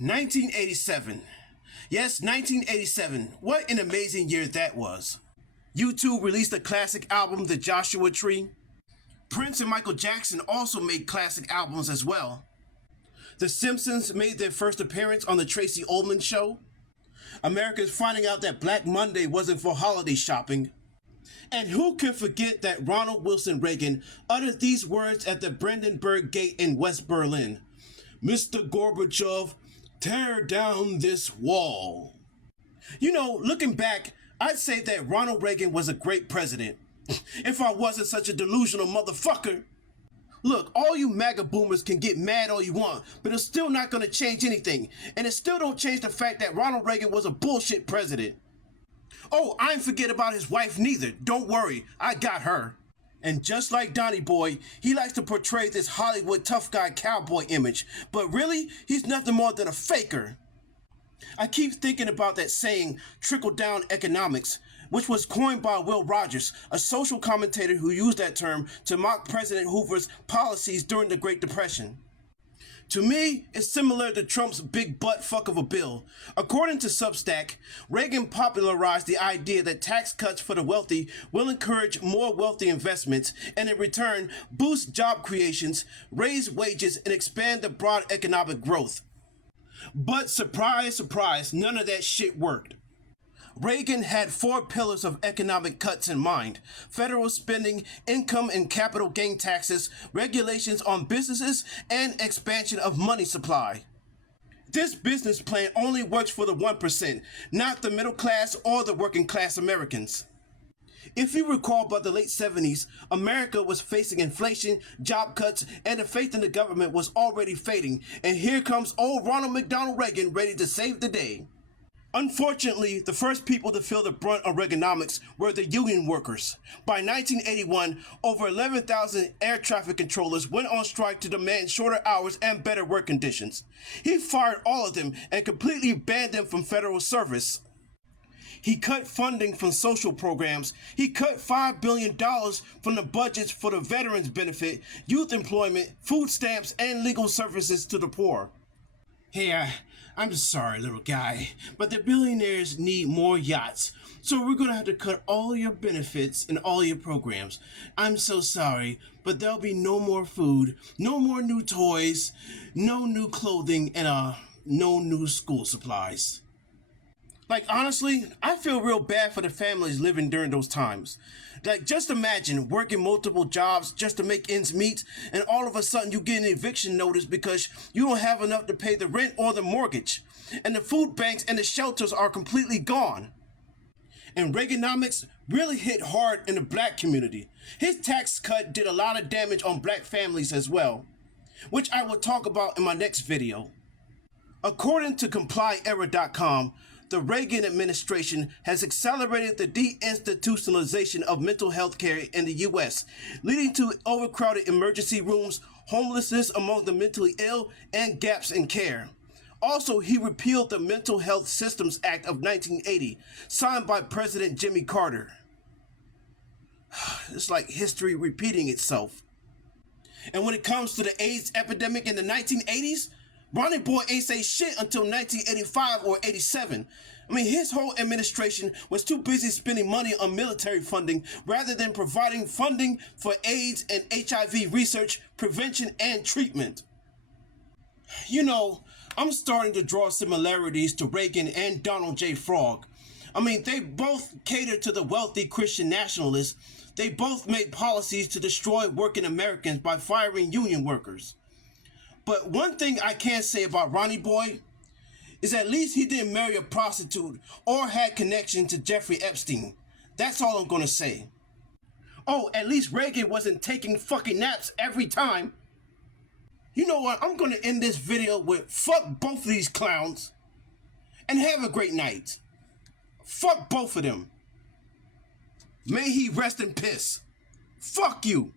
1987. Yes, 1987. What an amazing year that was. U2 released a classic album, The Joshua Tree. Prince and Michael Jackson also made classic albums as well. The Simpsons made their first appearance on The Tracy Ullman Show. America's finding out that Black Monday wasn't for holiday shopping. And who can forget that Ronald Wilson Reagan uttered these words at the Brandenburg Gate in West Berlin: "Mr. Gorbachev, tear down this wall." You know, looking back, I'd say that Ronald Reagan was a great president. If I wasn't such a delusional motherfucker. Look, all you MAGA boomers can get mad all you want, but it's still not going to change anything. And it still don't change the fact that Ronald Reagan was a bullshit president. Oh, I ain't forget about his wife neither. Don't worry, I got her. And just like Donnie Boy, he likes to portray this Hollywood tough guy cowboy image, but really, he's nothing more than a faker. I keep thinking about that saying, trickle-down economics, which was coined by Will Rogers, a social commentator who used that term to mock President Hoover's policies during the Great Depression. To me, it's similar to Trump's big butt fuck of a bill. According to Substack, Reagan popularized the idea that tax cuts for the wealthy will encourage more wealthy investments and in return boost job creations, raise wages, and expand the broad economic growth. But surprise, surprise, none of that shit worked. Reagan had 4 pillars of economic cuts in mind: federal spending, income and capital gain taxes, regulations on businesses, and expansion of money supply. This business plan only works for the 1%, not the middle class or the working class Americans. If you recall, by the late 70s, America was facing inflation, job cuts, and the faith in the government was already fading, and here comes old Ronald McDonald Reagan ready to save the day. Unfortunately, the first people to feel the brunt of Reaganomics were the union workers. By 1981, over 11,000 air traffic controllers went on strike to demand shorter hours and better work conditions. He fired all of them and completely banned them from federal service. He cut funding from social programs. He cut $5 billion from the budgets for the veterans benefit, youth employment, food stamps, and legal services to the poor. Hey, I'm sorry, little guy, but the billionaires need more yachts, so we're gonna have to cut all your benefits and all your programs. I'm so sorry, but there'll be no more food, no more new toys, no new clothing, and no new school supplies. Like, honestly, I feel real bad for the families living during those times. Like, just imagine working multiple jobs just to make ends meet, and all of a sudden you get an eviction notice because you don't have enough to pay the rent or the mortgage. And the food banks and the shelters are completely gone. And Reaganomics really hit hard in the black community. His tax cut did a lot of damage on black families as well, which I will talk about in my next video. According to ComplyEra.com, the Reagan administration has accelerated the deinstitutionalization of mental health care in the U.S., leading to overcrowded emergency rooms, homelessness among the mentally ill, and gaps in care. Also, he repealed the Mental Health Systems Act of 1980, signed by President Jimmy Carter. It's like history repeating itself. And when it comes to the AIDS epidemic in the 1980s, Ronnie Boy ain't say shit until 1985 or 87. I mean, his whole administration was too busy spending money on military funding rather than providing funding for AIDS and HIV research, prevention, and treatment. You know, I'm starting to draw similarities to Reagan and Donald J. Frog. I mean, they both catered to the wealthy Christian nationalists. They both made policies to destroy working Americans by firing union workers. But one thing I can say about Ronnie Boy is at least he didn't marry a prostitute or had connection to Jeffrey Epstein. That's all I'm gonna say. Oh, at least Reagan wasn't taking fucking naps every time. You know what? I'm gonna end this video with fuck both of these clowns and have a great night. Fuck both of them. May he rest in piss. Fuck you.